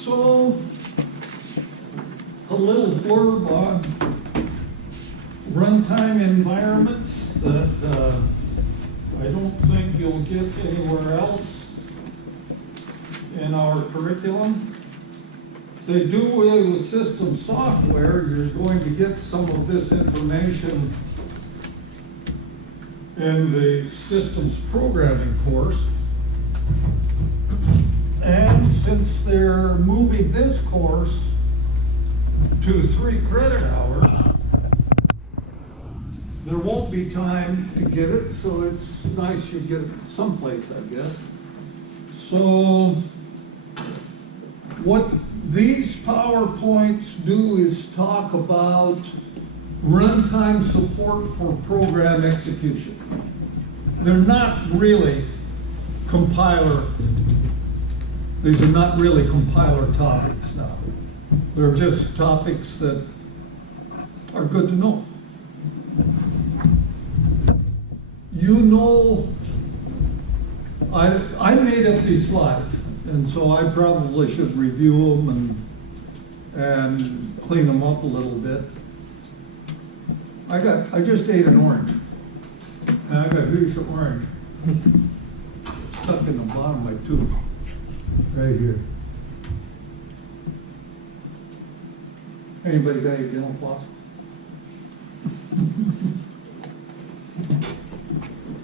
So, a little blurb on runtime environments that I don't think you'll get anywhere else in our curriculum. They do away with system software. You're going to get some of this information in the systems programming course. And since they're moving this course to 3 credit hours, there won't be time to get it, so it's nice you get it someplace, I guess. So what these PowerPoints do is talk about runtime support for program execution. They're not really compiler, these are not really compiler topics now. They're just topics that are good to know. You know, I made up these slides, and so I probably should review them and clean them up a little bit. I just ate an orange, and I got a piece of orange stuck in the bottom of my tooth, right here. Anybody got any dental floss?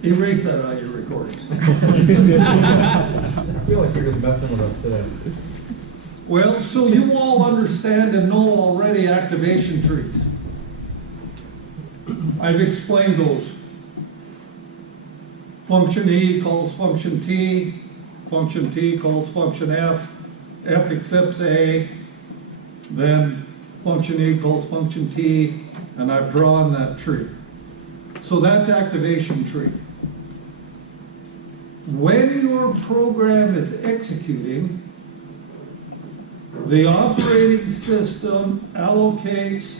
Erase that out of your recordings. I feel like you're just messing with us today. Well, so you all understand and know already activation trees. I've explained those. Function E calls function T calls function F accepts A, then function E calls function T, and I've drawn that tree. So that's activation tree. When your program is executing, the operating system allocates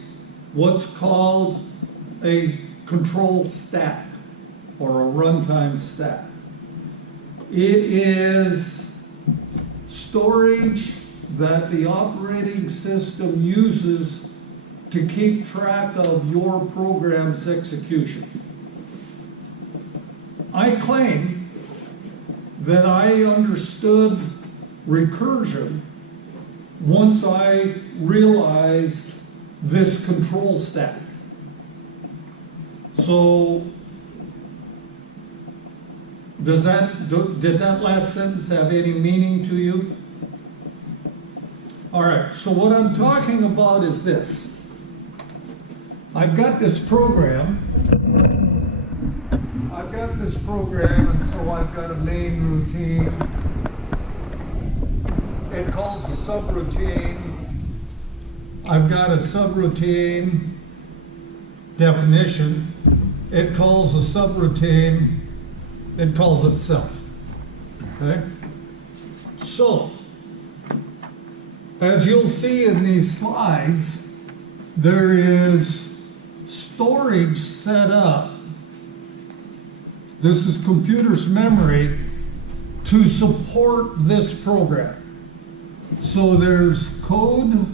what's called a control stack or a runtime stack. It is storage that the operating system uses to keep track of your program's execution. I claim that I understood recursion once I realized this control stack. So, did that last sentence have any meaning to you? All right, so what I'm talking about is this. I've got this program, and so I've got a main routine. It calls a subroutine. I've got a subroutine definition. It calls a subroutine. It calls itself. Okay? So, as you'll see in these slides, there is storage set up. This is computer's memory to support this program. So there's code,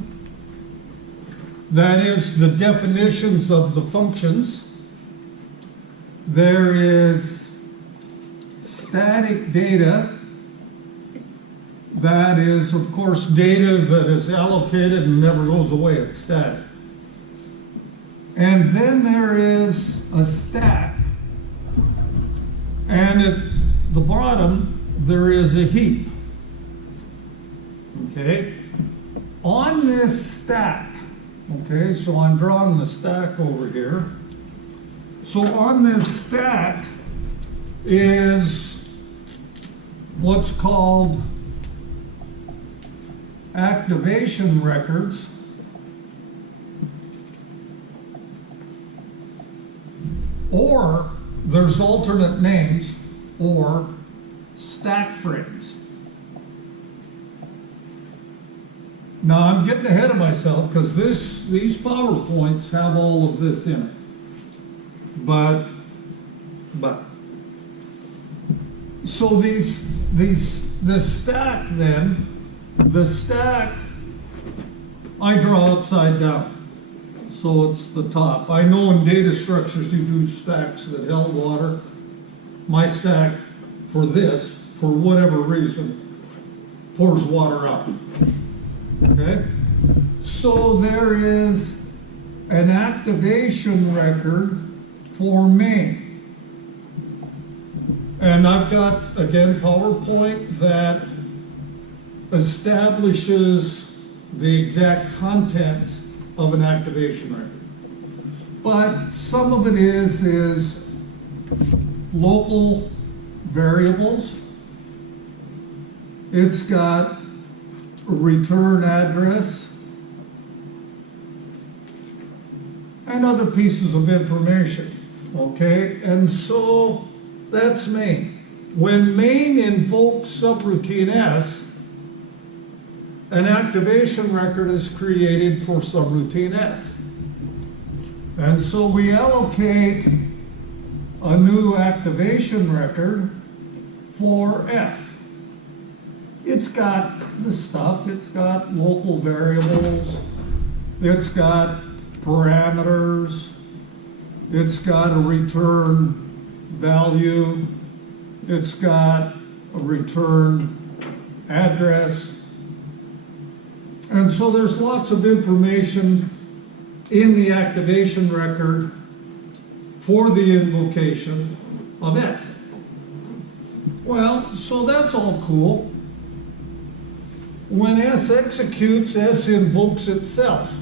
that is the definitions of the functions. There is static data. That is, of course, data that is allocated and never goes away, it's static. And then there is a stack, and at the bottom there is a heap. Okay? On this stack, okay, so I'm drawing the stack over here. So on this stack is what's called activation records, or there's alternate names, or stack frames. Now I'm getting ahead of myself because these PowerPoints have all of this in it. But so this stack then the stack I draw upside down. So it's the top. I know in data structures you do stacks that held water. My stack for this, for whatever reason, pours water out. Okay? So there is an activation record for Maine. And I've got, again, PowerPoint that establishes the exact contents of an activation record. But some of it is local variables. It's got a return address and other pieces of information, okay? And so that's Maine. When Maine invokes subroutine S, an activation record is created for subroutine S. And so we allocate a new activation record for S. It's got the stuff, it's got local variables, it's got parameters, it's got a return value, it's got a return address. And so there's lots of information in the activation record for the invocation of S. Well, so that's all cool. When S executes, S invokes itself.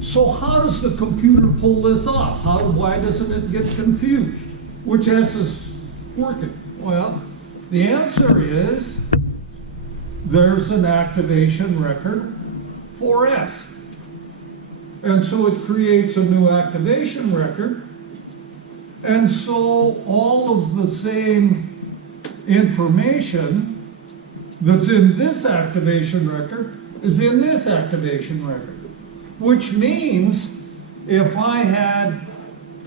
So how does the computer pull this off? Why doesn't it get confused? Which S is working? Well, the answer is there's an activation record for S. And so it creates a new activation record. And so all of the same information that's in this activation record is in this activation record. Which means if I had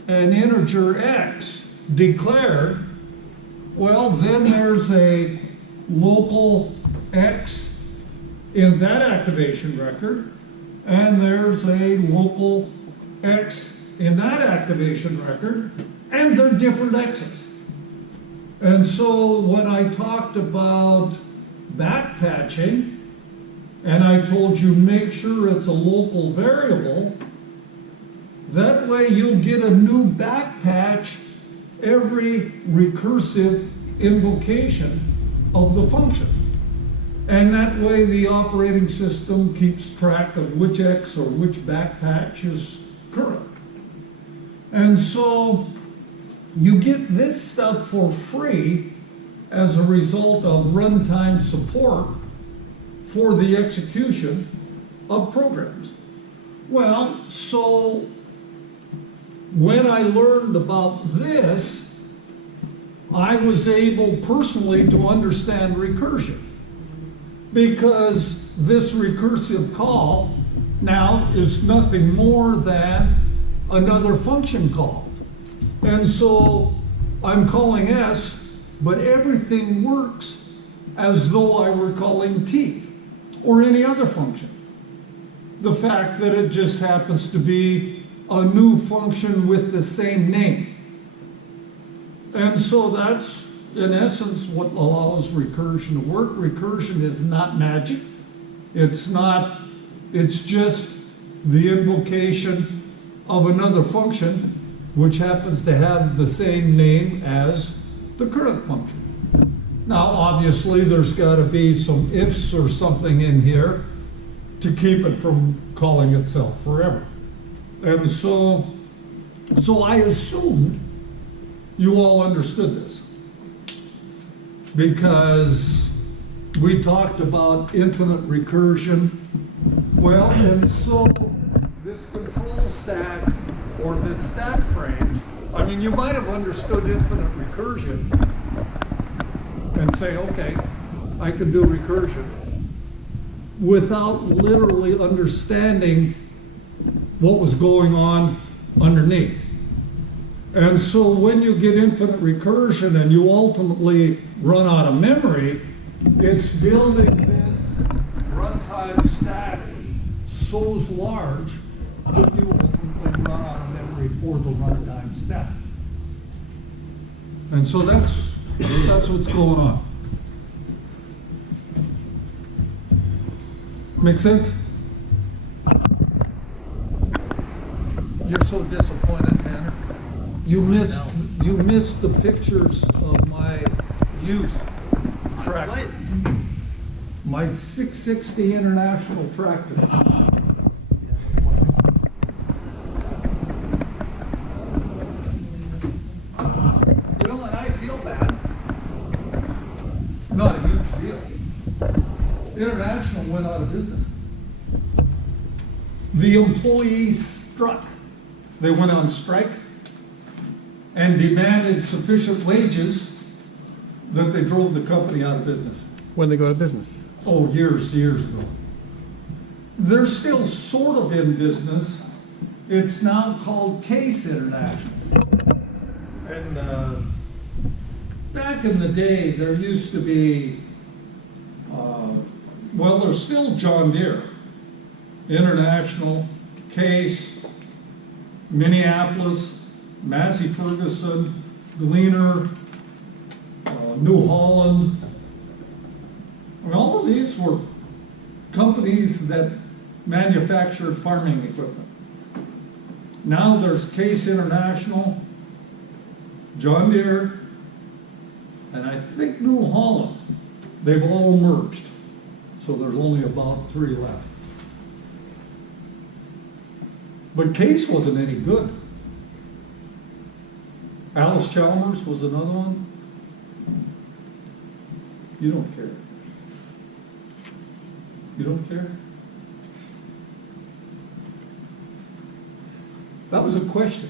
an integer x declared, well, then there's a local x in that activation record, and there's a local x in that activation record, and they're different x's. And so when I talked about backpatching, and I told you make sure it's a local variable, that way you'll get a new backpatch every recursive invocation of the function. And that way the operating system keeps track of which X or which backpatch is current. And so you get this stuff for free as a result of runtime support for the execution of programs. Well, so when I learned about this, I was able personally to understand recursion, because this recursive call now is nothing more than another function call. And so I'm calling S, but everything works as though I were calling T or any other function. The fact that it just happens to be a new function with the same name. And so that's, in essence, what allows recursion to work. Recursion is not magic. It's just the invocation of another function which happens to have the same name as the current function. Now, obviously, there's got to be some ifs or something in here to keep it from calling itself forever. And so I assumed you all understood this, because we talked about infinite recursion. Well, and so this control stack or this stack frame, I mean, you might have understood infinite recursion and say, okay, I can do recursion, without literally understanding what was going on underneath. And so when you get infinite recursion and you ultimately run out of memory, it's building this runtime stack so large that you ultimately run out of memory for the runtime stack. And so that's what's going on. Make sense? You're so disappointed, Tanner. You missed the pictures of my youth tractor. My 660 International tractor. Well, and I feel bad. Not a huge deal. International went out of business. The employees struck. They went on strike and demanded sufficient wages that they drove the company out of business. When they go out of business? Oh, years ago. They're still sort of in business. It's now called Case International. And back in the day, there used to be, well, there's still John Deere, International, Case, Minneapolis, Massey Ferguson, Gleaner, New Holland. I mean, all of these were companies that manufactured farming equipment. Now there's Case International, John Deere, and I think New Holland. They've all merged, so there's only about 3 left. But Case wasn't any good. Alice Chalmers was another one. You don't care. You don't care? That was a question,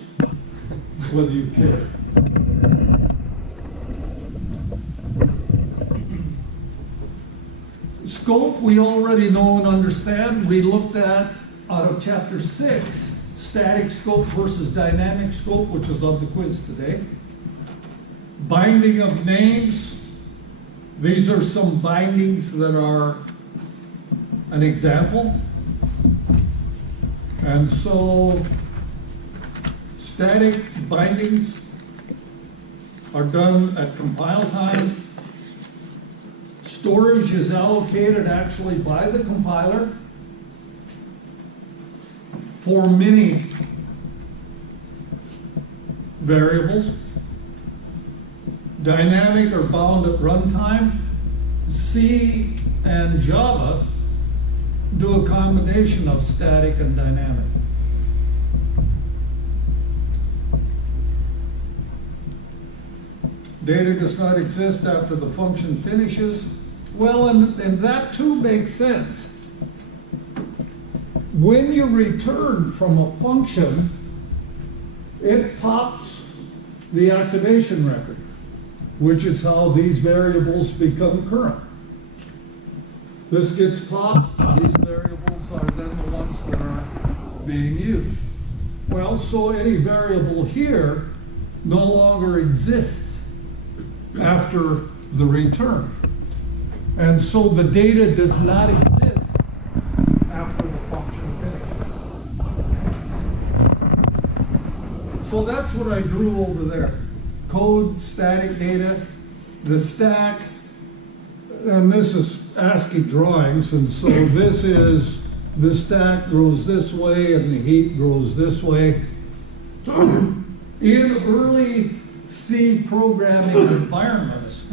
whether you care. Scope, we already know and understand. We looked at, out of chapter 6, static scope versus dynamic scope, which is on the quiz today. Binding of names. These are some bindings that are an example. And so static bindings are done at compile time. Storage is allocated actually by the compiler for many variables. Dynamic are bound at runtime. C and Java do a combination of static and dynamic. Data does not exist after the function finishes. Well, and that too makes sense. When you return from a function, it pops the activation record, which is how these variables become current. This gets popped, these variables are then the ones that are being used. Well, so any variable here no longer exists after the return. And so the data does not exist after the function finishes. So that's what I drew over there. Code, static data, the stack, and this is ASCII drawings, and so this is, the stack goes this way and the heap goes this way. In early C programming environments,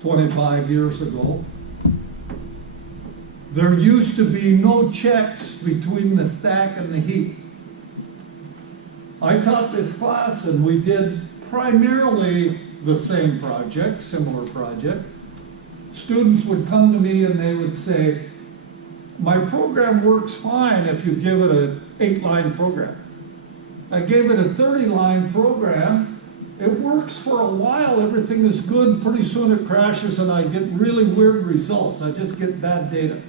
25 years ago, there used to be no checks between the stack and the heap. I taught this class and we did primarily the same project, similar project. Students would come to me and they would say, my program works fine if you give it an 8-line program. I gave it a 30-line program. It works for a while, everything is good, pretty soon it crashes and I get really weird results. I just get bad data.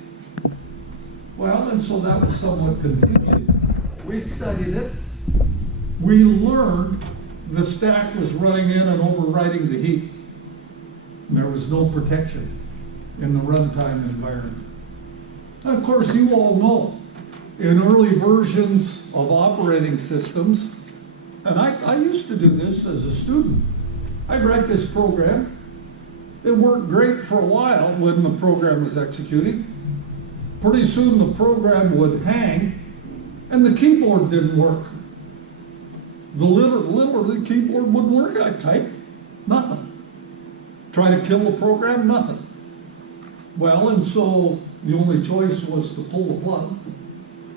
Well, and so that was somewhat confusing. We studied it. We learned the stack was running in and overwriting the heap. And there was no protection. in the runtime environment. And of course, you all know, in early versions of operating systems, and I used to do this as a student. I'd write this program. It worked great for a while when the program was executing. Pretty soon the program would hang and the keyboard didn't work. Literally, the keyboard wouldn't work. I'd type, nothing. Try to kill the program, nothing. Well, and so the only choice was to pull the plug,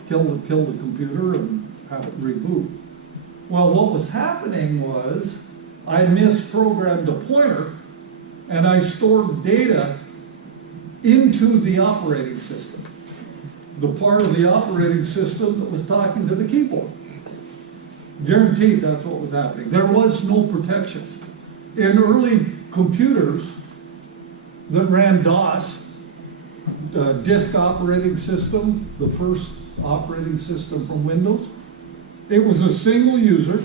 kill the computer and have it reboot. Well, what was happening was I misprogrammed a pointer and I stored data into the operating system, the part of the operating system that was talking to the keyboard. Guaranteed that's what was happening. There was no protections. In early computers that ran DOS, disk operating system, the first operating system from Windows, it was a single user,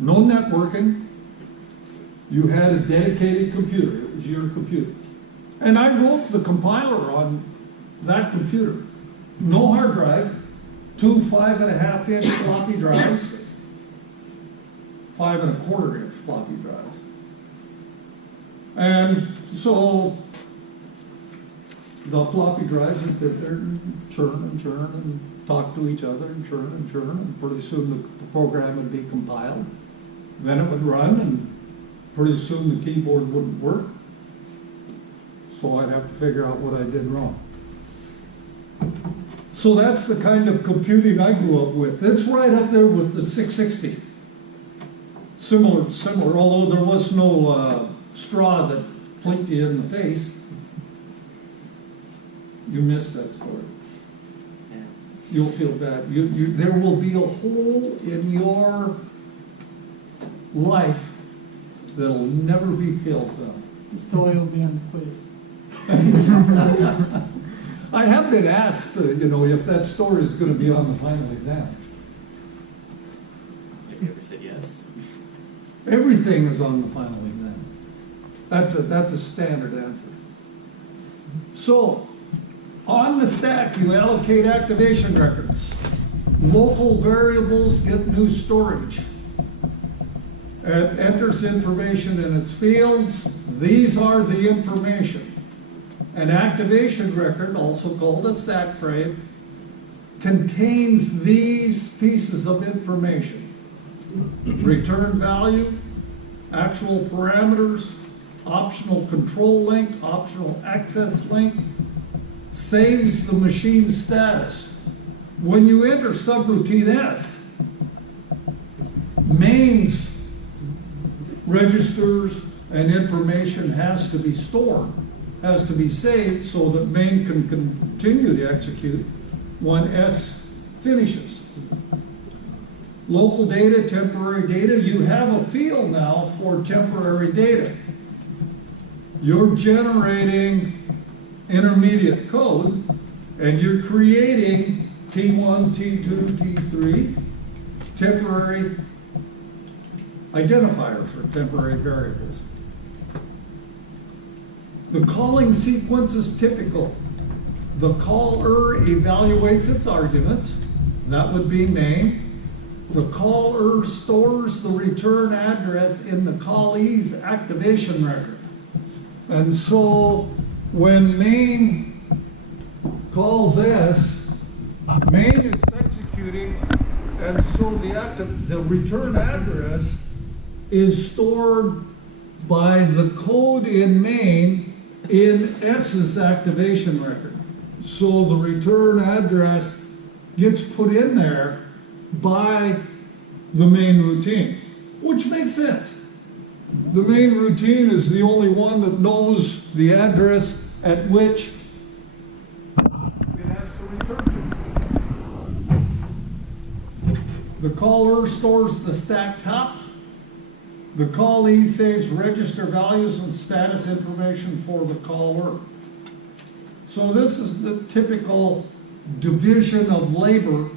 no networking. You had a dedicated computer. It was your computer. And I wrote the compiler on that computer. No hard drive, 2 5.5-inch floppy drives, 5.25-inch floppy drives. And so the floppy drives would sit there and churn and talk to each other and churn, and pretty soon the program would be compiled. Then it would run, and pretty soon the keyboard wouldn't work. So I'd have to figure out what I did wrong. So that's the kind of computing I grew up with. It's right up there with the 660. Similar, although there was no straw that flicked you in the face. You missed that story. Yeah. You'll feel bad. There will be a hole in your life that'll never be filled now. The story will be in place. I have been asked, if that story is going to be on the final exam. Have you ever said yes? Everything is on the final exam. That's a standard answer. So, on the stack, you allocate activation records. Local variables get new storage. It enters information in its fields. These are the information. An activation record, also called a stack frame, contains these pieces of information. Return value, actual parameters, optional control link, optional access link, saves the machine status. When you enter subroutine S, mains registers and information has to be stored, has to be saved so that main can continue to execute when S finishes. Local data, temporary data, you have a field now for temporary data. You're generating intermediate code and you're creating T1, T2, T3 temporary identifiers or temporary variables. The calling sequence is typical. The caller evaluates its arguments. That would be main. The caller stores the return address in the callee's activation record. And so when main calls S, main is executing, and so the return address is stored by the code in main in S's activation record. So the return address gets put in there by the main routine, which makes sense. The main routine is the only one that knows the address at which it has to return to. The caller stores the stack top. The callee saves register values and status information for the caller. So this is the typical division of labor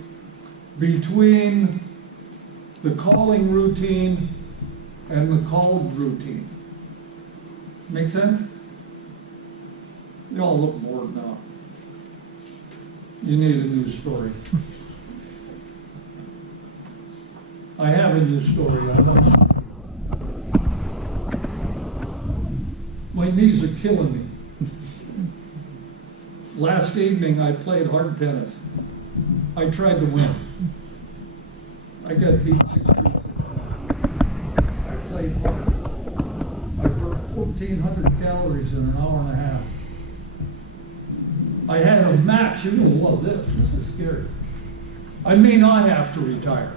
between the calling routine and the called routine. Make sense? You all look bored now. You need a new story. I have a new story. I know. My knees are killing me. Last evening, I played hard tennis. I tried to win. I got beat 6-3. I played hard. I burnt 1,400 calories in an hour and a half. I had a match. You're going to love this. This is scary. I may not have to retire.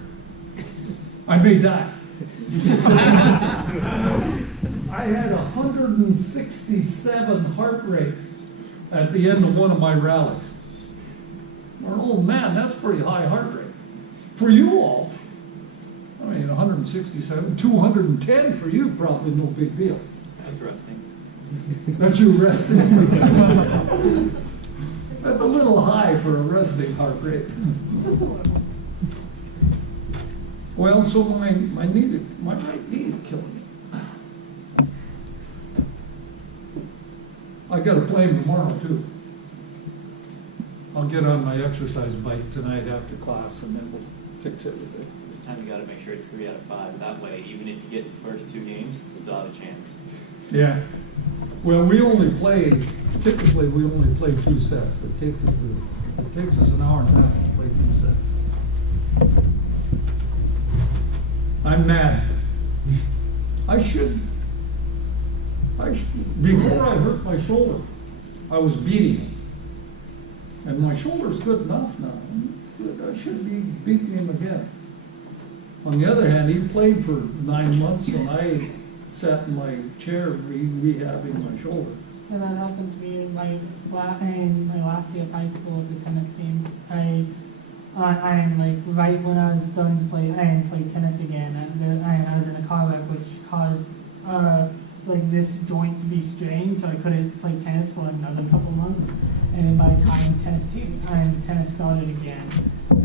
I may die. I had 167 heart rate at the end of one of my rallies. Well, oh man, that's pretty high heart rate. For you all, I mean, 167, 210 for you, probably no big deal. That's resting. That's you resting. That's a little high for a resting heart rate. Just a little. Well, so my right knee is killing me. I got to play him tomorrow too. I'll get on my exercise bike tonight after class and then we'll fix everything. This time you got to make sure it's 3 out of 5. That way, even if you get the first 2 games, you still have a chance. Yeah. Well, typically we only play 2 sets. It takes us an hour and a half to play 2 sets. I'm mad. Before I hurt my shoulder, I was beating him. And my shoulder's good enough now. I shouldn't be beating him again. On the other hand, he played for 9 months and I sat in my chair rehabbing my shoulder. So that happened to me in my last year of high school with the tennis team. I like right when I was starting to play, I didn't play tennis again. And I was in a car wreck which caused like this joint to be strained, so I couldn't play tennis for another couple months. And then by the time tennis started again,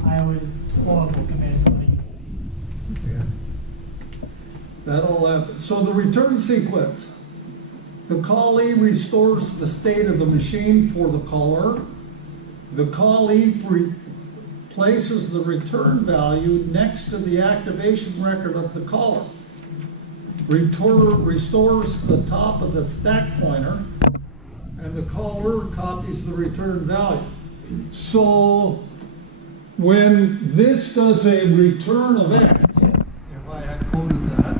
I was horrible compared to what I used to be. Yeah. That all happened. So the return sequence. The callee restores the state of the machine for the caller. The callee places the return value next to the activation record of the caller. Restores the top of the stack pointer, and the caller copies the return value. So when this does a return of X, if I had coded that,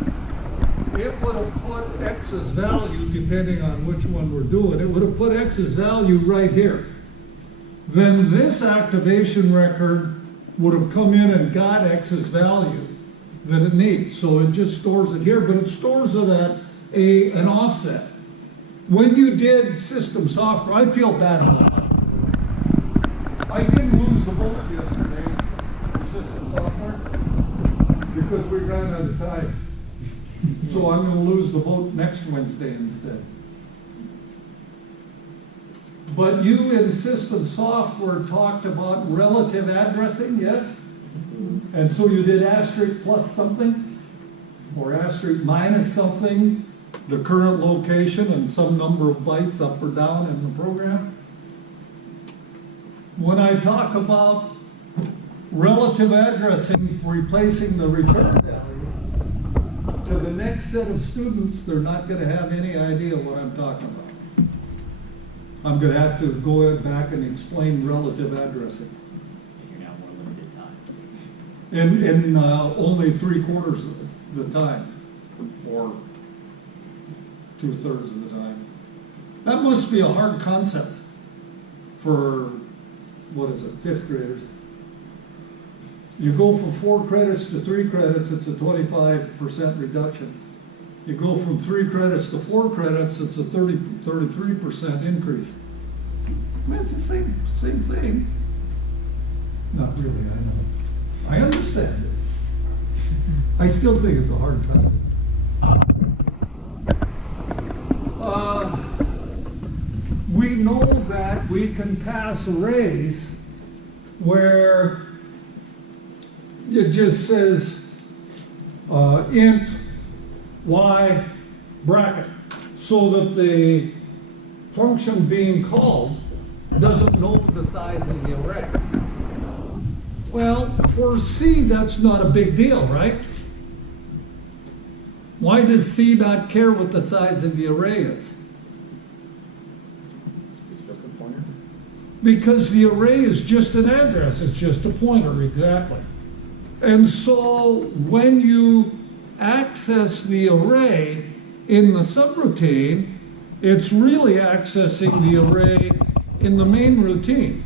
it would have put X's value, depending on which one we're doing, it would have put X's value right here. Then this activation record would have come in and got X's value that it needs. So it just stores it here, but it stores it at an offset. When you did system software, I feel bad about that. I didn't lose the vote yesterday in system software because we ran out of time. So I'm going to lose the vote next Wednesday instead. But you in system software talked about relative addressing, yes? And so you did asterisk plus something, or asterisk minus something, the current location and some number of bytes up or down in the program. When I talk about relative addressing, replacing the return value to the next set of students, they're not going to have any idea what I'm talking about. I'm going to have to go back and explain relative addressing. You're now more limited time. In only 3/4 of the time, or 2/3 of the time. That must be a hard concept for, 5th graders. You go from 4 credits to 3 credits, it's a 25% reduction. You go from 3 credits to 4 credits, it's a 33% increase. I mean, it's the same thing. Not really, I know. I understand it. I still think it's a hard concept. We know that we can pass arrays where it just says int y bracket, so that the function being called doesn't know the size of the array. Well, for C, that's not a big deal, right? Why does C not care what the size of the array is? It's just a pointer. Because the array is just an address, it's just a pointer, exactly. And so when you access the array in the subroutine, it's really accessing the array in the main routine.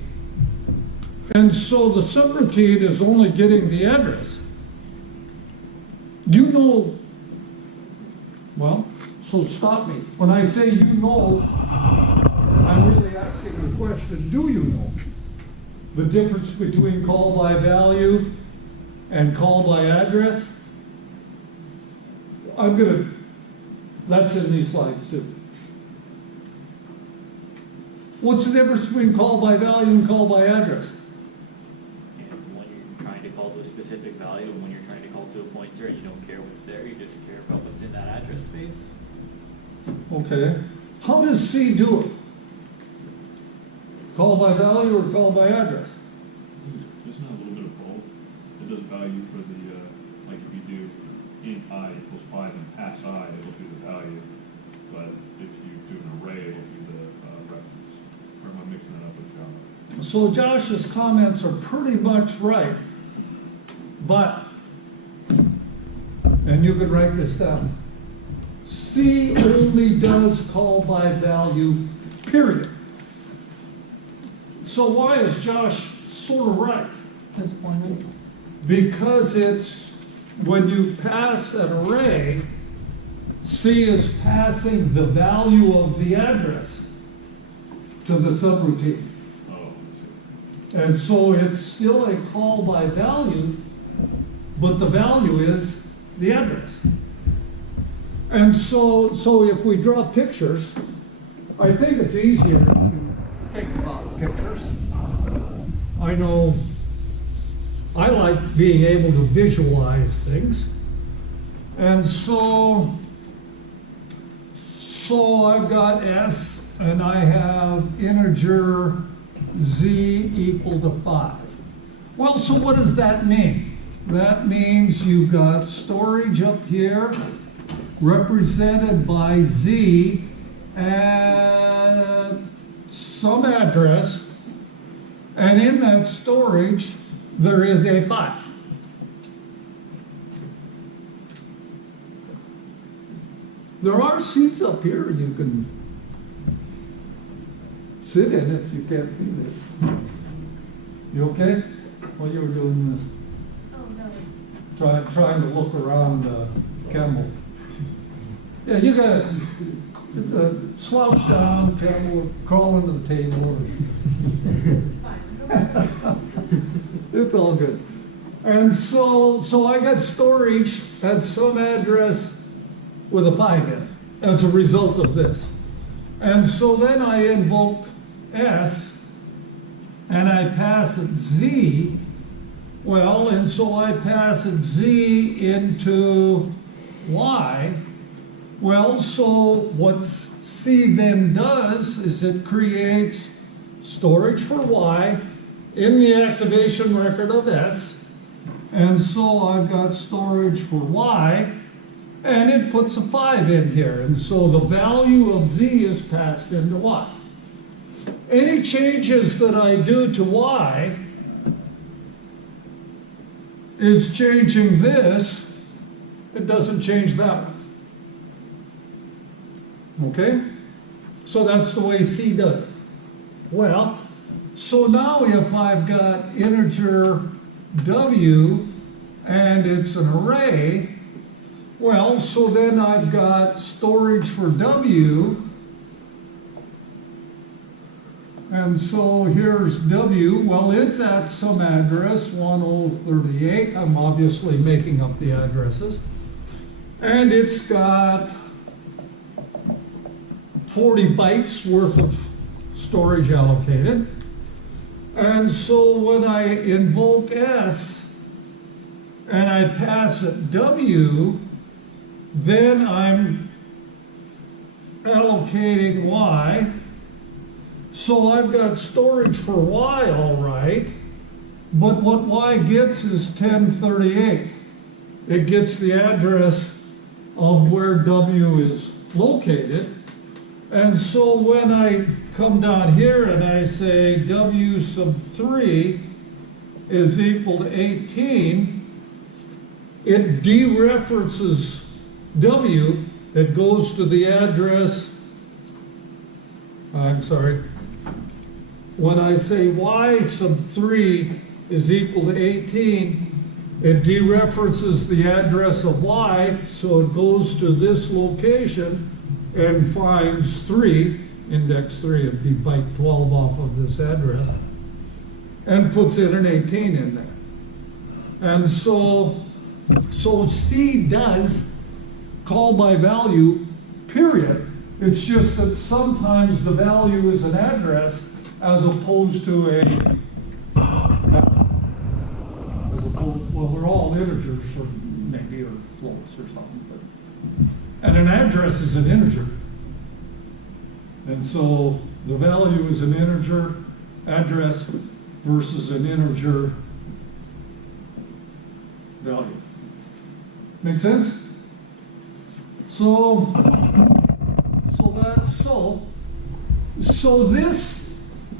And so the subroutine is only getting the address. You know, well, so stop me. When I say you know, I'm really asking the question, do you know the difference between call by value and call by address? That's in these slides too. What's the difference between call by value and call by address? And when you're trying to call to a specific value and when you're trying to call to a pointer, you don't care what's there, you just care about what's in that address space. Okay. How does C do it? Call by value or call by address? Isn't that a little bit of both? It does value for the, like if you do int I equals 5 and pass I, it'll do the value. But if you do an array, it'll do the reference. Or am I mixing it up with Java? So Josh's comments are pretty much right. But, and you could write this down, C only does call by value, period. So why is Josh sort of right? This pointers. Because it's, when you pass an array, C is passing the value of the address to the subroutine. Oh, I see. And so it's still a call by value, but the value is the address. And so if we draw pictures, I think it's easier to think about pictures. I know I like being able to visualize things. And so I've got S and I have integer Z equal to 5. Well, so what does that mean? That means you've got storage up here represented by Z and some address, and in that storage there is a 5. There are seats up here you can sit in if you can't see this. You okay? While you were doing this? Oh, no, it's Trying to look around Campbell. Yeah, you gotta slouch down, Campbell, crawl under the table. fine. It's all good. And so I got storage at some address with a 5 in it as a result of this. And so then I invoke S and I pass it Z. Well, and so I pass it Z into Y. Well, so what C then does is it creates storage for Y in the activation record of S. And so I've got storage for Y, and it puts a 5 in here. And so the value of Z is passed into Y. Any changes that I do to Y is changing this. It doesn't change that one. Okay? So that's the way C does it. Well, so now if I've got integer W and it's an array, well, so then I've got storage for W. And so here's W. Well, it's at some address, 1038. I'm obviously making up the addresses. And it's got 40 bytes worth of storage allocated. And so when I invoke S and I pass it W, then I'm allocating Y. So I've got storage for Y, all right, but what Y gets is 1038. It gets the address of where W is located. And so when I come down here and I say W sub 3 is equal to 18, it dereferences W. It goes to the address, I'm sorry, when I say Y sub 3 is equal to 18, it dereferences the address of Y, so it goes to this location and finds 3, index 3, it'd be byte 12 off of this address, and puts in an 18 in there. And so C does call by value, period. It's just that sometimes the value is an address as opposed to a well, they're all integers, or maybe, or floats or something. But, and an address is an integer. And so the value is an integer address versus an integer value. Make sense? So this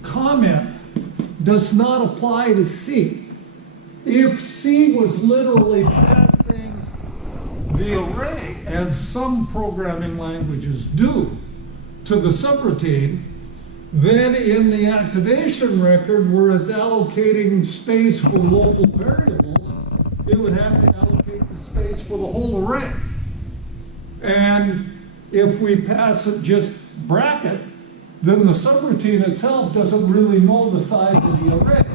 comment does not apply to C. If C was literally passing the array, as some programming languages do, to the subroutine, then in the activation record where it's allocating space for local variables, it would have to allocate the space for the whole array. And if we pass it just bracket, then the subroutine itself doesn't really know the size of the array.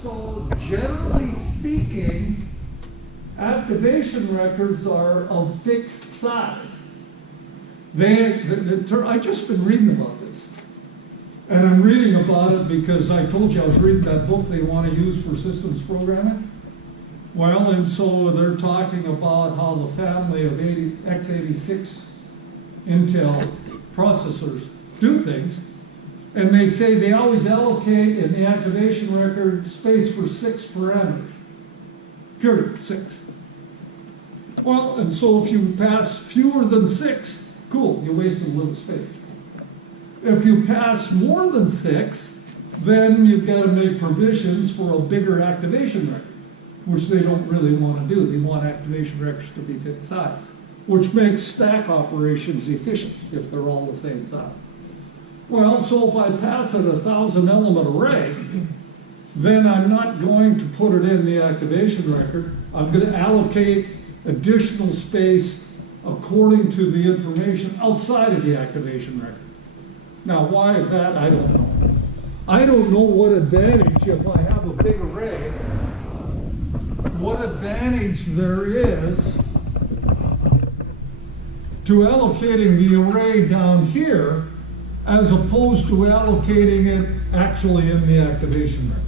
So generally speaking, activation records are of fixed size. I've just been reading about this. And I'm reading about it because I told you I was reading that book they want to use for systems programming. Well, and so they're talking about how the family of x86 Intel processors do things. And they say they always allocate in the activation record space for 6 parameters. Period, 6. Well, and so if you pass fewer than 6, cool, you wasted a little space. If you pass more than 6, then you've got to make provisions for a bigger activation record, which they don't really want to do. They want activation records to be fixed size, which makes stack operations efficient if they're all the same size. Well, so if I pass it a 1,000 element array, then I'm not going to put it in the activation record. I'm going to allocate additional space according to the information outside of the activation record. Now, why is that? I don't know. I don't know what advantage, if I have a big array, what advantage there is to allocating the array down here as opposed to allocating it actually in the activation record.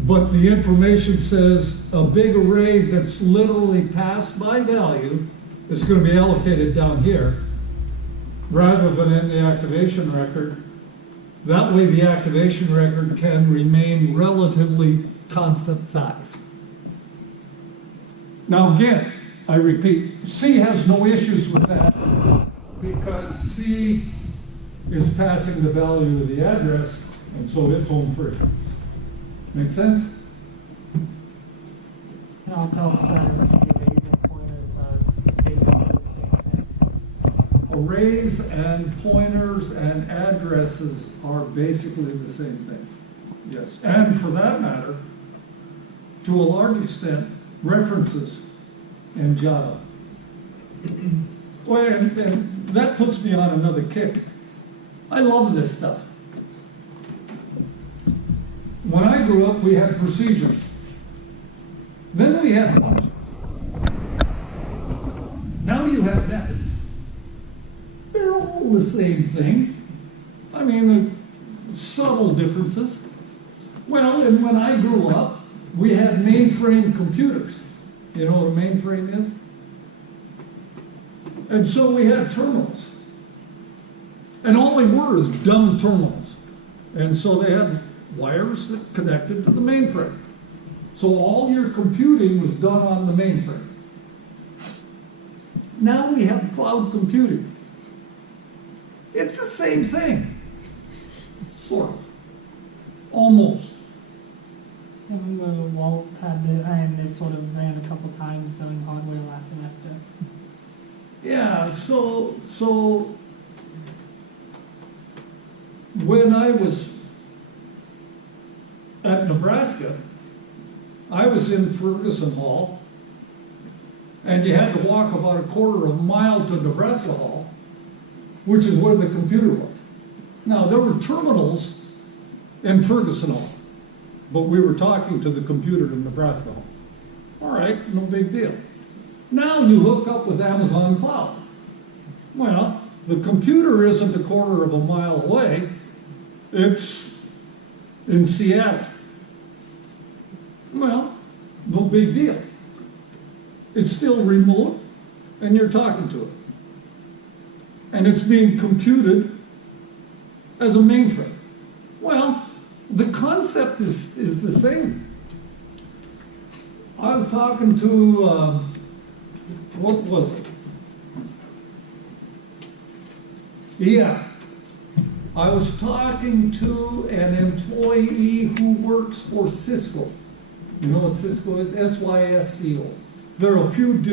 But the information says a big array that's literally passed by value is going to be allocated down here rather than in the activation record. That way the activation record can remain relatively constant size. Now again, I repeat, C has no issues with that because C is passing the value of the address, and so it's home free. Make sense? It also says the arrays and pointers are basically the same thing. Arrays and pointers and addresses are basically the same thing. Yes. And for that matter, to a large extent, references in Java. Well, and that puts me on another kick. I love this stuff. When I grew up, we had procedures. Then we had functions. Now you have methods. They're all the same thing. I mean, the subtle differences. Well, and when I grew up, we had mainframe computers. You know what a mainframe is? And so we had terminals. And all they were is dumb terminals. And so they had wires that connected to the mainframe. So all your computing was done on the mainframe. Now we have cloud computing. It's the same thing. Sort of. Almost. I remember Walt had this sort of ran a couple times during hardware last semester. Yeah, so when I was at Nebraska, I was in Ferguson Hall, and you had to walk about a quarter of a mile to Nebraska Hall, which is where the computer was. Now, there were terminals in Ferguson Hall, but we were talking to the computer in Nebraska Hall. All right, no big deal. Now you hook up with Amazon Cloud. Well, the computer isn't a quarter of a mile away. It's in Seattle. Well, no big deal. It's still remote, and you're talking to it. And it's being computed as a mainframe. Well, the concept is the same. I was talking to, what was it? Yeah. I was talking to an employee who works for Cisco. You know what Cisco is? SYSCO. They're a food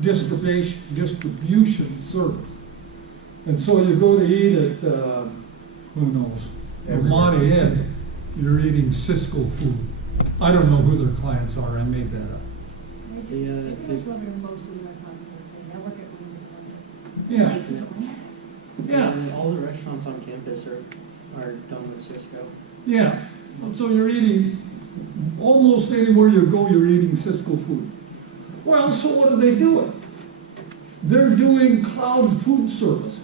distribution service. And so you go to eat at, who knows, Monty Inn, you're eating Cisco food. I don't know who their clients are, I made that up. Pretty much what most of the restaurants in the city. I work at one Yeah. like recently. Yeah, And all the restaurants on campus are done with Cisco. yeah. So you're eating, almost anywhere you go, you're eating Cisco food. Well, so what are they doing? They're doing cloud food service.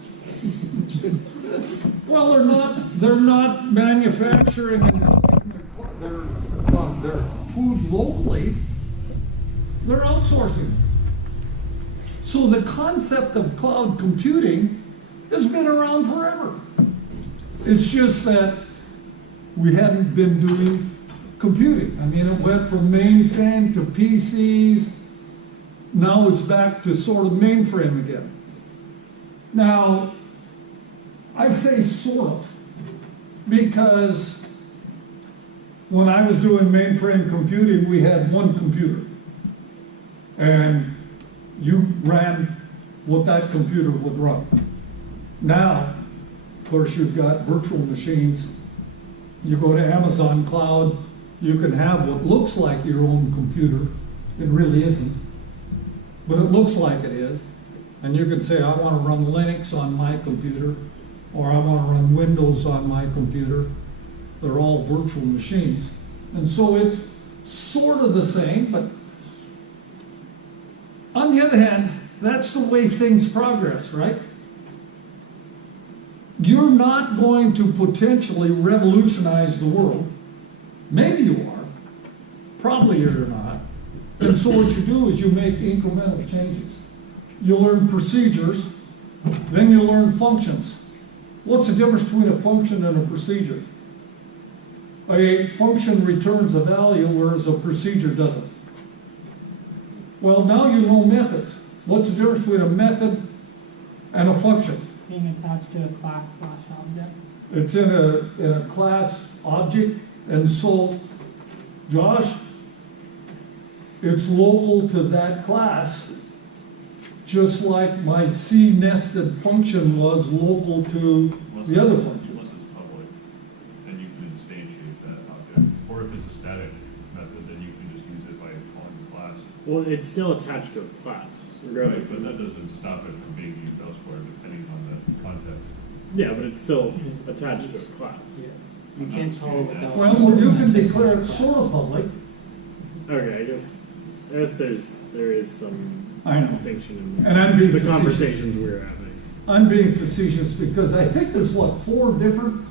Well, they're not manufacturing and cooking their food locally. They're outsourcing. So the concept of cloud computing has been around forever. It's just that we hadn't been doing computing. I mean, it went from mainframe to PCs. Now it's back to sort of mainframe again. Now, I say sort of, because when I was doing mainframe computing, we had one computer. And you ran what that computer would run. Now, of course, you've got virtual machines. You go to Amazon Cloud, you can have what looks like your own computer. It really isn't, but it looks like it is. And you can say, I want to run Linux on my computer, or I want to run Windows on my computer. They're all virtual machines. And so it's sort of the same, but on the other hand, that's the way things progress, right? You're not going to potentially revolutionize the world. Maybe you are. Probably you're not. And so what you do is you make incremental changes. You learn procedures, then you learn functions. What's the difference between a function and a procedure? A function returns a value, whereas a procedure doesn't. Well, now you know methods. What's the difference between a method and a function? Being attached to a class/object. It's in a class object, and so, Josh, it's local to that class, just like my C-nested function was local to the other function. Unless it's public, then you can instantiate that object. Or if it's a static method, then you can just use it by calling the class. Well, it's still attached to a class, regardless. Right, but that doesn't stop it from being used elsewhere, depending on the context. Yeah, but it's still attached to a class. You can't call it without. Well, you can declare it sort of public. Okay, I guess there is some I know. distinction in And I'm being the facetious. conversations we were having. I'm being facetious because I think there's, what, 4 different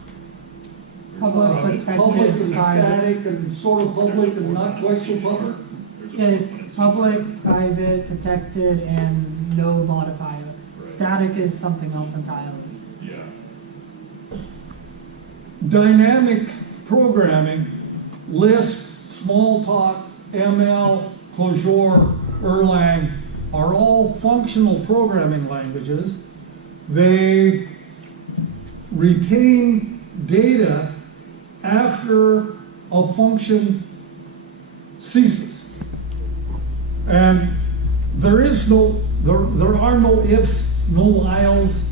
Public, public protected, and private. static and sort of public and not quite so public? There's a Yeah, it's and public, private, protected, and no modifier. Right. Static is something else entirely. Yeah, dynamic programming, Lisp, Smalltalk, ML, Clojure, Erlang are all functional programming languages. They retain data after a function ceases. And there are no ifs, no whiles,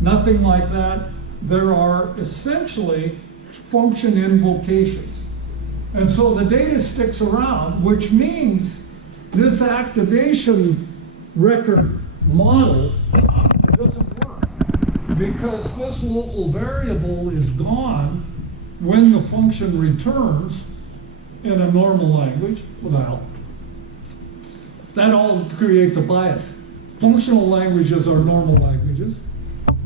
nothing like that. There are essentially function invocations. And so the data sticks around, which means this activation record model doesn't work because this local variable is gone when the function returns in a normal language. Well, that all creates a bias. Functional languages are normal languages,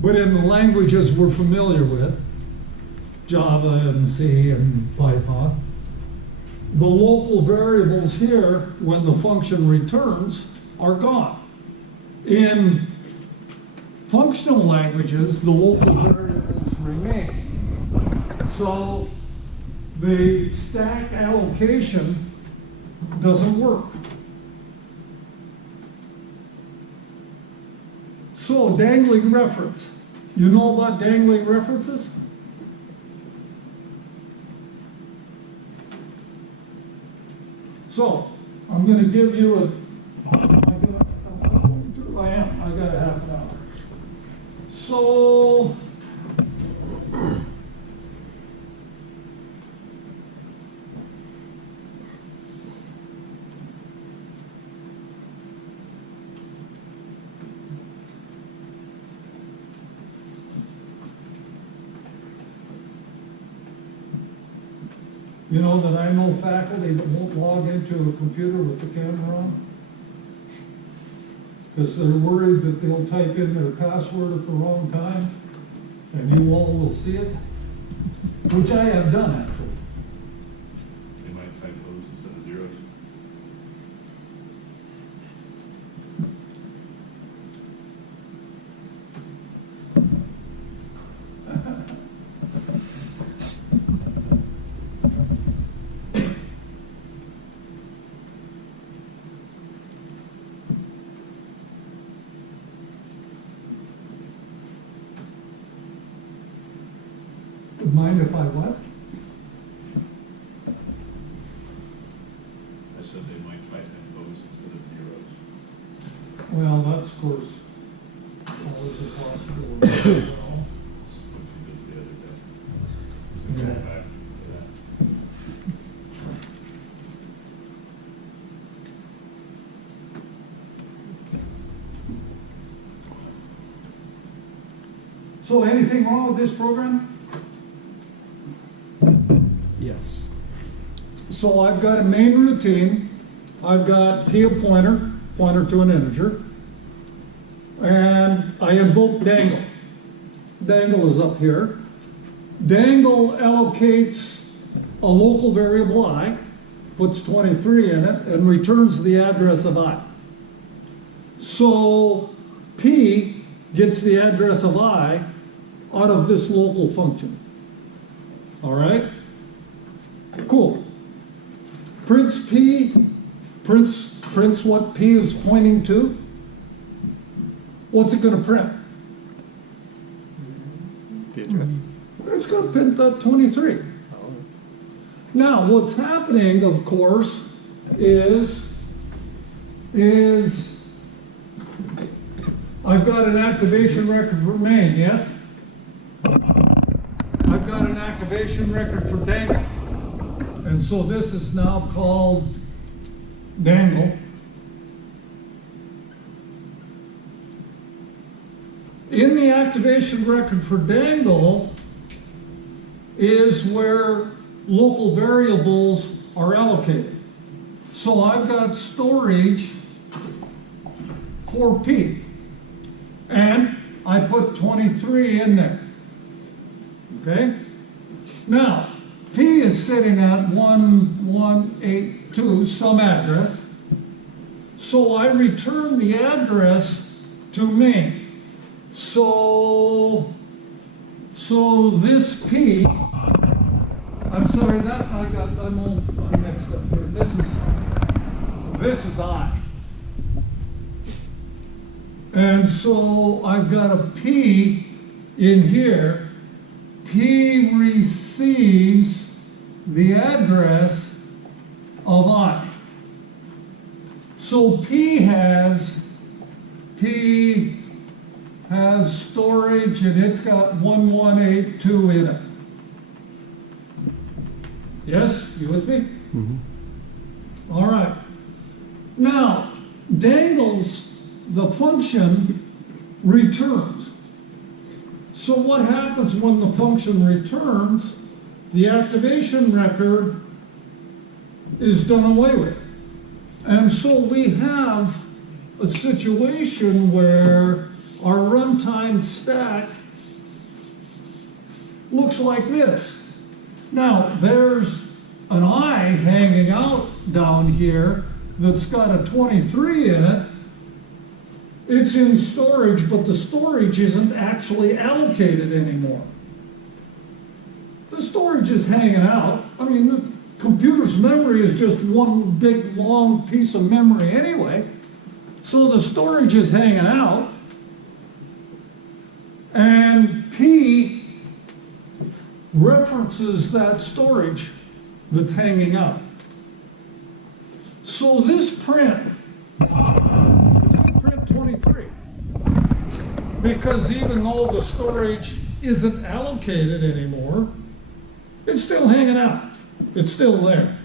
but in the languages we're familiar with, Java and C and Python, the local variables here, when the function returns, are gone. In functional languages, the local variables remain. So the stack allocation doesn't work. So dangling reference. You know about dangling references? So I'm going to give you I got a half an hour. So you know that I know faculty that won't log into a computer with the camera on because they're worried that they'll type in their password at the wrong time and you all will see it, which I have done actually. They might type those instead of zeros. Mind if I what? I said they might type in those instead of zeros. Well, that's of course always a possibility. as well. That's what you did the other day. So go Yeah. back to that. So anything wrong with this program? Yes. So I've got a main routine, I've got P a pointer, pointer to an integer, and I invoke dangle. Dangle is up here. Dangle allocates a local variable I, puts 23 in it, and returns the address of I. So P gets the address of I out of this local function. All right? Cool. Prints P, prints what P is pointing to. What's it going to print? The address. It's going to print that 23. Now, what's happening, of course, is I've got an activation record for main, yes? I've got an activation record for dangle. And so this is now called dangle. In the activation record for dangle is where local variables are allocated. So I've got storage for P. And I put 23 in there. Okay? Now, P is sitting at 1182, some address. So I return the address to main. So So this P, I'm sorry, I'm mixed up here. This is I. And so I've got a P in here. P receives the address of I. So P has storage, and it's got 1182 in it. Yes, you with me? All right. Now, Dangle's, the function returns. So what happens when the function returns? The activation record is done away with. And so we have a situation where our runtime stack looks like this. Now, there's an I hanging out down here that's got a 23 in it. It's in storage, but the storage isn't actually allocated anymore. The storage is hanging out. I mean, the computer's memory is just one big, long piece of memory anyway. So the storage is hanging out. And P references that storage that's hanging out. So this print, it's going to print 23. Because even though the storage isn't allocated anymore, it's still hanging out. It's still there.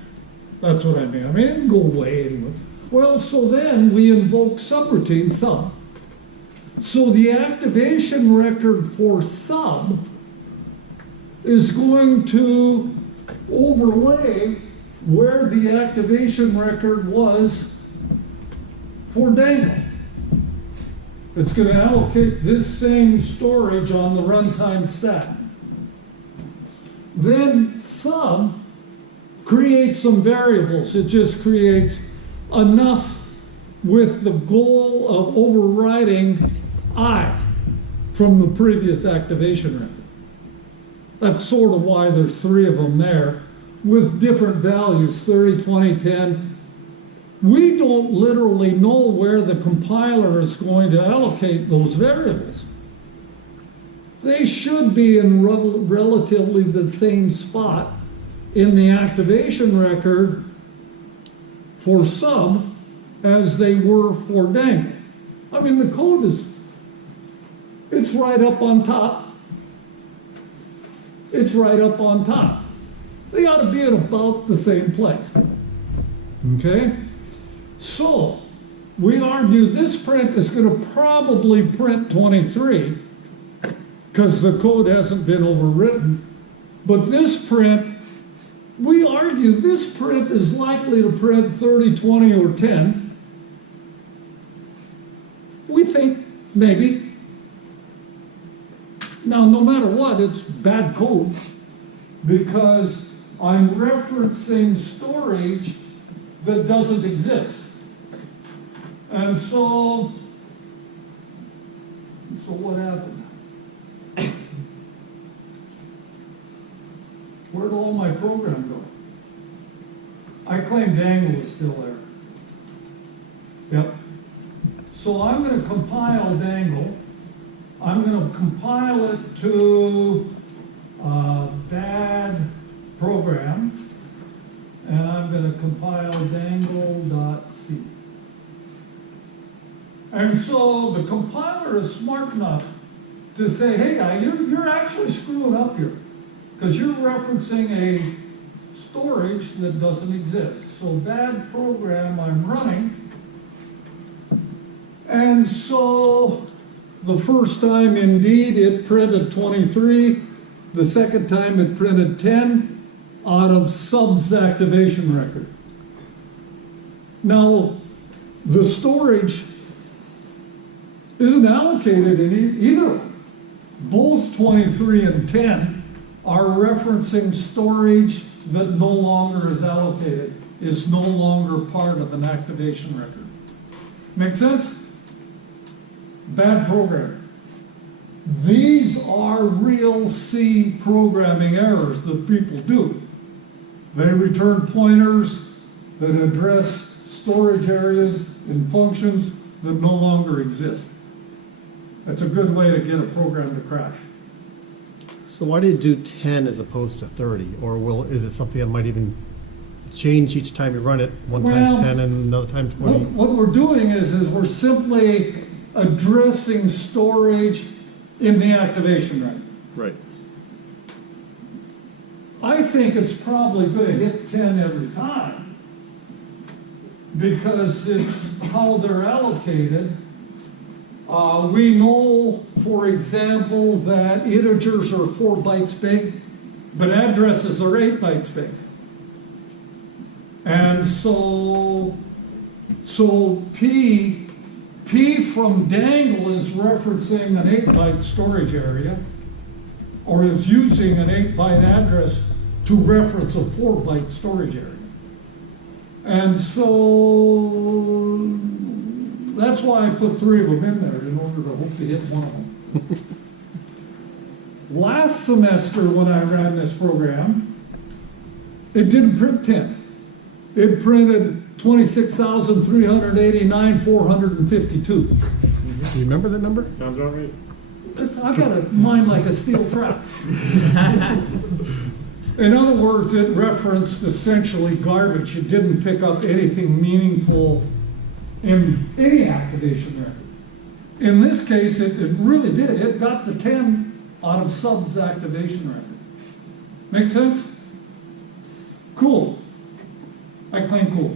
That's what I mean. I mean, it didn't go away anyway. Well, so then we invoke subroutine sub. So the activation record for sub is going to overlay where the activation record was for Dangle. It's going to allocate this same storage on the runtime stack. Then sub creates some variables. It just creates enough with the goal of overriding I from the previous activation record. That's sort of why there's three of them there with different values, 30, 20, 10. We don't literally know where the compiler is going to allocate those variables. They should be in relatively the same spot in the activation record for sub as they were for Dangle. I mean, the code it's right up on top. It's right up on top. They ought to be at about the same place. Okay? So, we argue this print is going to probably print 23 because the code hasn't been overwritten. But this print, we argue this print is likely to print 30, 20, or 10. We think maybe. Now, no matter what, it's bad code because I'm referencing storage that doesn't exist. And so what happened? Where'd all my program go? I claim Dangle is still there. Yep. So I'm going to compile Dangle. I'm going to compile it to a bad program, and I'm going to compile dangle.c. And so the compiler is smart enough to say, hey, guy, you're actually screwing up here because you're referencing a storage that doesn't exist. So bad program I'm running. And so the first time, indeed, it printed 23. The second time, it printed 10 out of sub's activation record. Now, the storage isn't allocated in either. Both 23 and 10 are referencing storage that no longer is allocated, is no longer part of an activation record. Make sense? Bad program. These are real C programming errors that people do. They return pointers that address storage areas and functions that no longer exist. That's a good way to get a program to crash. So why do you do 10 as opposed to 30? Or is it something that might even change each time you run it? One time's Well, 10 and another time 20? What we're doing is we're simply addressing storage in the activation range. Right. I think it's probably going to hit 10 every time because it's how they're allocated. We know, for example, that integers are 4 bytes big, but addresses are 8 bytes big. And so P from dangle is referencing an 8-byte storage area, or is using an 8-byte address to reference a 4-byte storage area. And so that's why I put 3 of them in there, in order to hopefully hit one of them. Last semester, when I ran this program, it didn't print 10. It printed 26,389,452. You remember the number? Sounds about right. I got a mind like a steel trap. In other words, it referenced essentially garbage. It didn't pick up anything meaningful in any activation record. In this case, it really did. It got the 10 out of subs activation record. Make sense? Cool. I claim cool.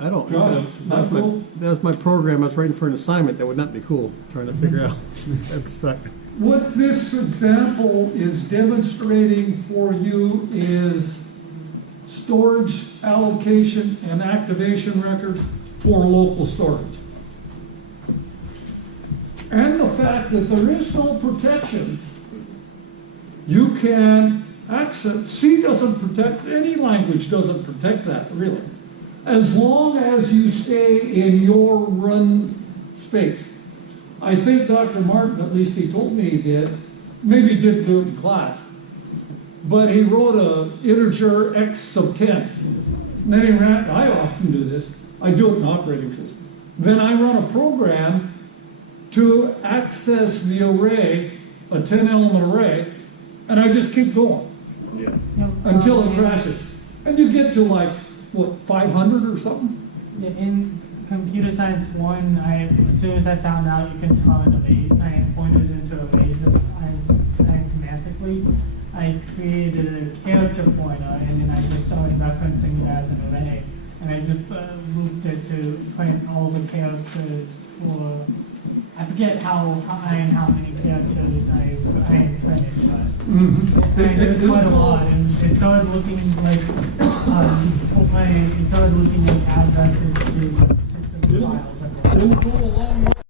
I don't. Josh, not cool? That was my program. I was writing for an assignment. That would not be cool. Trying to figure out. That's not. What this example is demonstrating for you is storage allocation and activation records for local storage. And the fact that there is no protections, you can access. C doesn't protect, any language doesn't protect that, really. As long as you stay in your run space. I think Dr. Martin, at least he told me he did, maybe he didn't do it in class, but he wrote a integer x sub 10. And then he ran, I often do this, I do it in operating system. Then I run a program to access the array, a 10-element array, and I just keep going Yeah. until it crashes. And you get to like, what, 500 or something? In computer science 1, as soon as I found out you can turn pointers into arrays semantically, I created a character pointer, and then I just started referencing it as an array. And I just looped it to print all the characters for, I forget how many characters I printed, but it was quite a lot. And it started looking like addresses to system files.